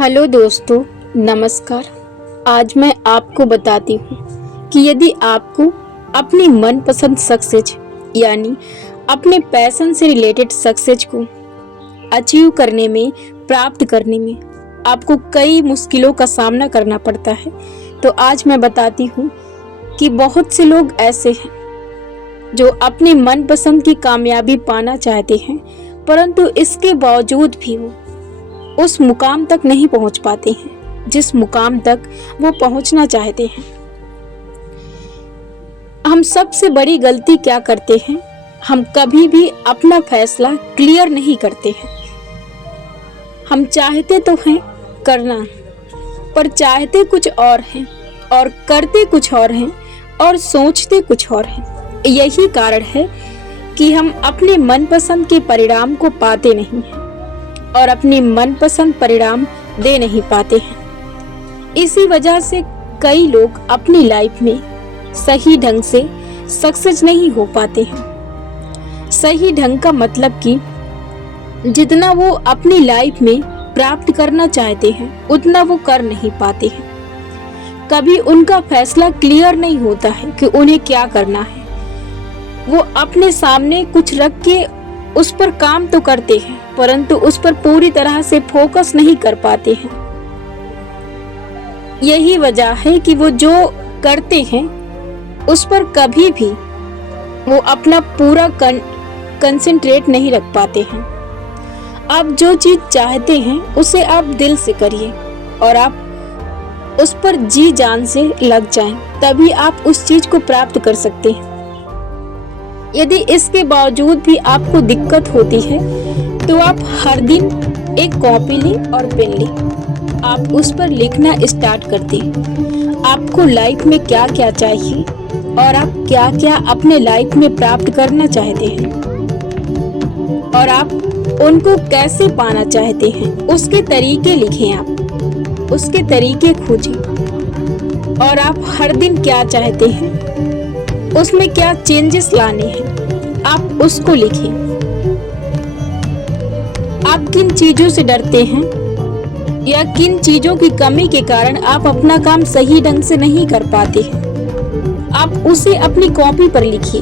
Hello दोस्तों, नमस्कार। आज मैं आपको बताती हूँ कि यदि आपको अपनी मनपसंद सक्सेस यानी अपने पैशन से रिलेटेड सक्सेस को अचीव करने में, प्राप्त करने में आपको कई मुश्किलों का सामना करना पड़ता है, तो आज मैं बताती हूँ कि बहुत से लोग ऐसे हैं जो अपनी मनपसंद की कामयाबी पाना चाहते हैं, परंतु इसके बावजूद भी वो उस मुकाम तक नहीं पहुंच पाते हैं जिस मुकाम तक वो पहुंचना चाहते हैं। हम सबसे बड़ी गलती क्या करते हैं? हम कभी भी अपना फैसला क्लियर नहीं करते हैं। हम चाहते तो हैं करना, पर चाहते कुछ और हैं और करते कुछ और हैं और सोचते कुछ और हैं। यही कारण है कि हम अपने मनपसंद के परिणाम को पाते नहीं हैं और अपनी मनपसंद परिणाम दे नहीं पाते हैं। इसी वजह से कई लोग अपनी लाइफ में सही ढंग से सक्सेस नहीं हो पाते हैं। सही ढंग का मतलब कि जितना वो अपनी लाइफ में प्राप्त करना चाहते हैं उतना वो कर नहीं पाते हैं। कभी उनका फैसला क्लियर नहीं होता है कि उन्हें क्या करना है। वो अपने सामने कुछ रख के उस पर काम तो करते हैं, परंतु उस पर पूरी तरह से फोकस नहीं कर पाते हैं। यही वजह है कि वो जो करते हैं उस पर कभी भी वो अपना पूरा कंसंट्रेट नहीं रख पाते हैं। आप जो चीज चाहते हैं उसे आप दिल से करिए और आप उस पर जी जान से लग जाएं, तभी आप उस चीज को प्राप्त कर सकते हैं। यदि इसके बावजूद भी आपको दिक्कत होती है तो आप हर दिन एक कॉपी लें और पेन लें। आप उस पर लिखना स्टार्ट कर दें। आपको लाइफ में क्या क्या चाहिए और आप क्या क्या अपने लाइफ में प्राप्त करना चाहते हैं और आप उनको कैसे पाना चाहते हैं, उसके तरीके लिखें। आप उसके तरीके खोजें और आप हर दिन क्या चाहते हैं, उसमें क्या चेंजेस लाने हैं, आप उसको लिखें। आप किन चीजों से डरते हैं या किन चीजों की कमी के कारण आप अपना काम सही ढंग से नहीं कर पाते हैं, आप उसे अपनी कॉपी पर लिखिए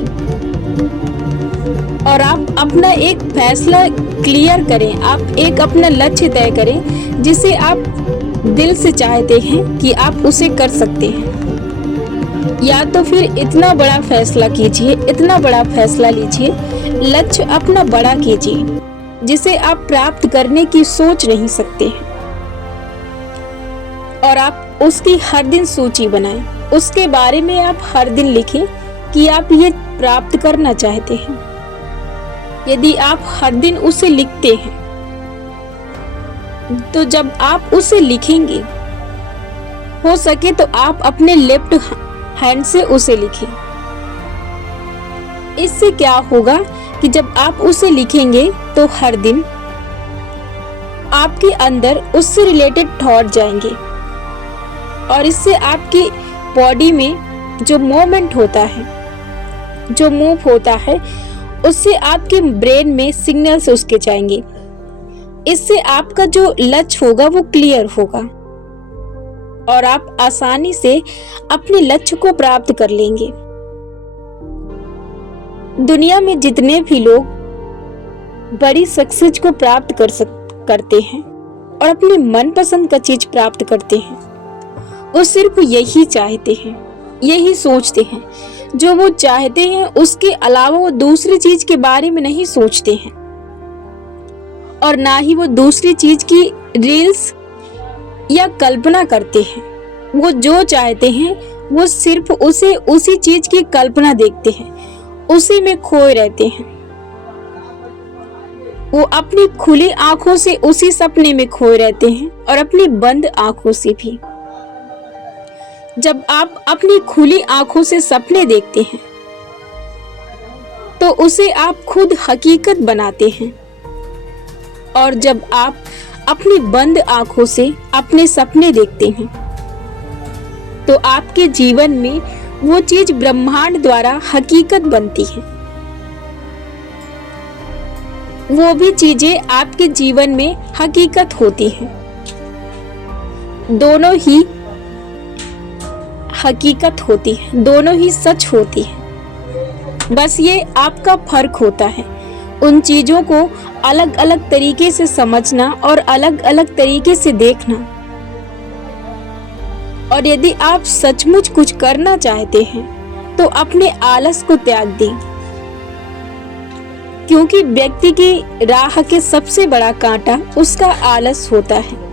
और आप अपना एक फैसला क्लियर करें। आप एक अपना लक्ष्य तय करें जिसे आप दिल से चाहते हैं कि आप उसे कर सकते हैं। या तो फिर इतना बड़ा फैसला कीजिए, इतना बड़ा फैसला लीजिए, लक्ष्य अपना बड़ा कीजिए जिसे आप प्राप्त करने की सोच नहीं सकते हैं और आप उसकी हर दिन सूची बनाएं। उसके बारे में आप हर दिन लिखें कि आप ये प्राप्त करना चाहते हैं। यदि आप हर दिन उसे लिखते हैं तो जब आप उसे लिखेंगे, हो सके तो आप अपने लेफ्ट हैंड से उसे लिखें। इससे क्या होगा कि जब आप उसे लिखेंगे तो हर दिन आपके अंदर उससे रिलेटेड थॉट जाएंगे और इससे आपकी बॉडी में जो मूवमेंट होता है, जो मूव होता है, उससे आपके ब्रेन में सिग्नल्स उसके जाएंगे। इससे आपका जो लक्ष्य होगा वो क्लियर होगा और आप आसानी से अपने लक्ष्य को प्राप्त कर लेंगे। दुनिया में जितने भी लोग बड़ी सक्सेस को प्राप्त करते हैं और अपने मनपसंद का चीज प्राप्त करते हैं, वो सिर्फ यही चाहते हैं, यही सोचते हैं। जो वो चाहते हैं उसके अलावा वो दूसरी चीज के बारे में नहीं सोचते हैं और ना ही वो दूसरी चीज की रील्स या कल्पना करते हैं। वो जो चाहते हैं वो सिर्फ उसी चीज की कल्पना देखते हैं, उसी में खोए रहते हैं। वो अपनी खुली आंखों से उसी सपने में खोए रहते हैं और अपनी बंद आंखों से भी। जब आप अपनी खुली आंखों से सपने देखते हैं तो उसे आप खुद हकीकत बनाते हैं और जब आप अपनी बंद आंखों से अपने सपने देखते हैं तो आपके जीवन में वो चीज ब्रह्मांड द्वारा हकीकत बनती है। वो भी चीजें आपके जीवन में हकीकत होती हैं। दोनों ही हकीकत होती है, दोनों ही सच होती है। बस ये आपका फर्क होता है उन चीजों को अलग अलग तरीके से समझना और अलग अलग तरीके से देखना। और यदि आप सचमुच कुछ करना चाहते हैं तो अपने आलस को त्याग दें, क्योंकि व्यक्ति की राह के सबसे बड़ा कांटा उसका आलस होता है।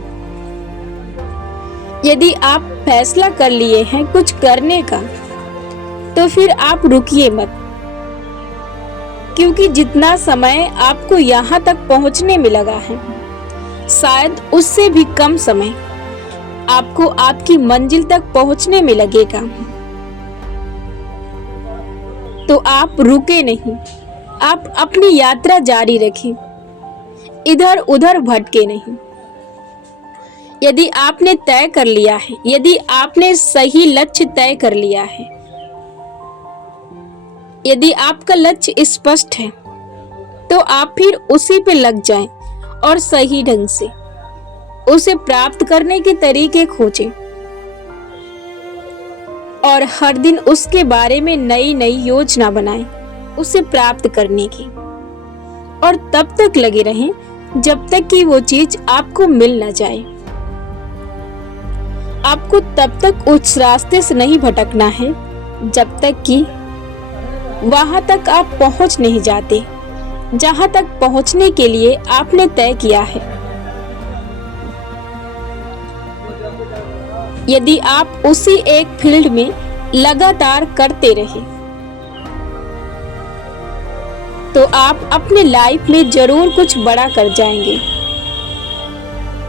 यदि आप फैसला कर लिए हैं कुछ करने का तो फिर आप रुकिए मत, क्योंकि जितना समय आपको यहाँ तक पहुँचने में लगा है शायद उससे भी कम समय आपको आपकी मंजिल तक पहुँचने में लगेगा। तो आप रुके नहीं, आप अपनी यात्रा जारी रखें, इधर उधर भटके नहीं। यदि आपने तय कर लिया है, यदि आपने सही लक्ष्य तय कर लिया है, यदि आपका लक्ष्य स्पष्ट है तो आप फिर उसी पे लग जाएं और सही ढंग से उसे प्राप्त करने के तरीके खोजें और हर दिन उसके बारे में नई नई योजना बनाएं उसे प्राप्त करने की। और तब तक लगे रहें जब तक कि वो चीज आपको मिल न जाए। आपको तब तक उस रास्ते से नहीं भटकना है जब तक कि वहां तक आप पहुंच नहीं जाते जहां तक पहुंचने के लिए आपने तय किया है। यदि आप उसी एक फील्ड में लगातार करते रहे तो आप अपने लाइफ में जरूर कुछ बड़ा कर जाएंगे।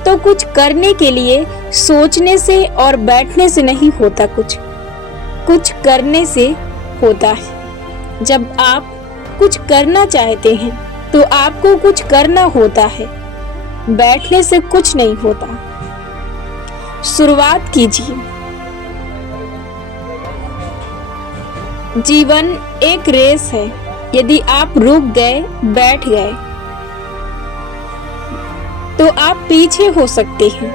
तो कुछ करने के लिए सोचने से और बैठने से नहीं होता, कुछ करने से होता है। जब आप कुछ करना चाहते हैं तो आपको कुछ करना होता है, बैठने से कुछ नहीं होता। शुरुआत कीजिए। जीवन एक रेस है, यदि आप रुक गए, बैठ गए तो आप पीछे हो सकते हैं।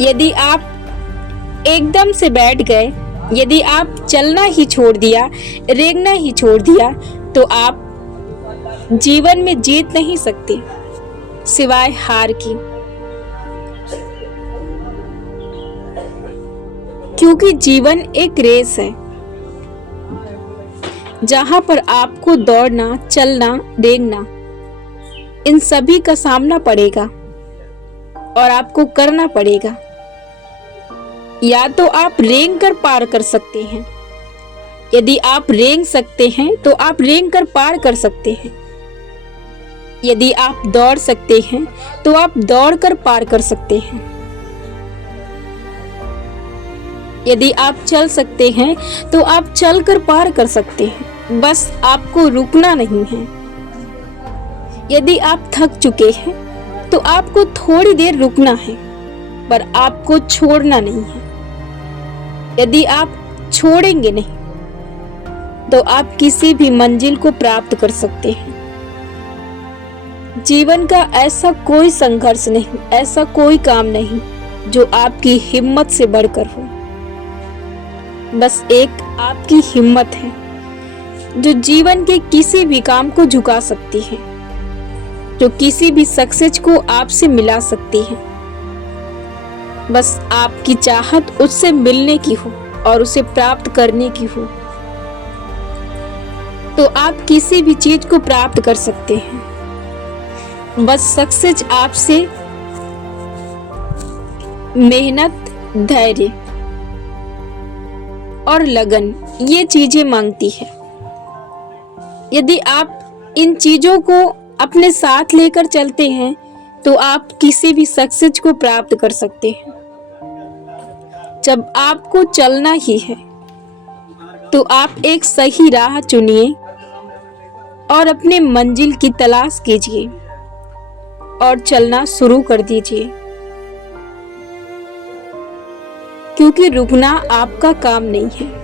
यदि आप एकदम से बैठ गए, यदि आप चलना ही छोड़ दिया, रेंगना ही छोड़ दिया, तो आप जीवन में जीत नहीं सकते सिवाय हार की। क्योंकि जीवन एक रेस है जहां पर आपको दौड़ना, चलना, रेंगना, इन सभी का सामना पड़ेगा और आपको करना पड़ेगा। या तो आप रेंग कर पार कर सकते हैं, यदि आप रेंग सकते हैं तो आप रेंग कर पार कर सकते हैं। यदि आप दौड़ सकते हैं तो आप दौड़ कर पार कर सकते हैं। यदि आप चल सकते हैं तो आप चल कर पार कर सकते हैं। बस आपको रुकना नहीं है। यदि आप थक चुके हैं तो आपको थोड़ी देर रुकना है, पर आपको छोड़ना नहीं है। यदि आप छोड़ेंगे नहीं तो आप किसी भी मंजिल को प्राप्त कर सकते हैं। जीवन का ऐसा कोई संघर्ष नहीं, ऐसा कोई काम नहीं जो आपकी हिम्मत से बढ़कर हो। बस एक आपकी हिम्मत है जो जीवन के किसी भी काम को झुका सकती है, जो किसी भी सक्सेस को आपसे मिला सकती है। बस आपकी चाहत उससे मिलने की हो और उसे प्राप्त करने की हो, तो आप किसी भी चीज को प्राप्त कर सकते हैं। बस सक्सेस आपसे मेहनत, धैर्य और लगन, ये चीजें मांगती है। यदि आप इन चीजों को अपने साथ लेकर चलते हैं तो आप किसी भी सक्सेस को प्राप्त कर सकते हैं। जब आपको चलना ही है तो आप एक सही राह चुनिए और अपने मंजिल की तलाश कीजिए और चलना शुरू कर दीजिए, क्योंकि रुकना आपका काम नहीं है।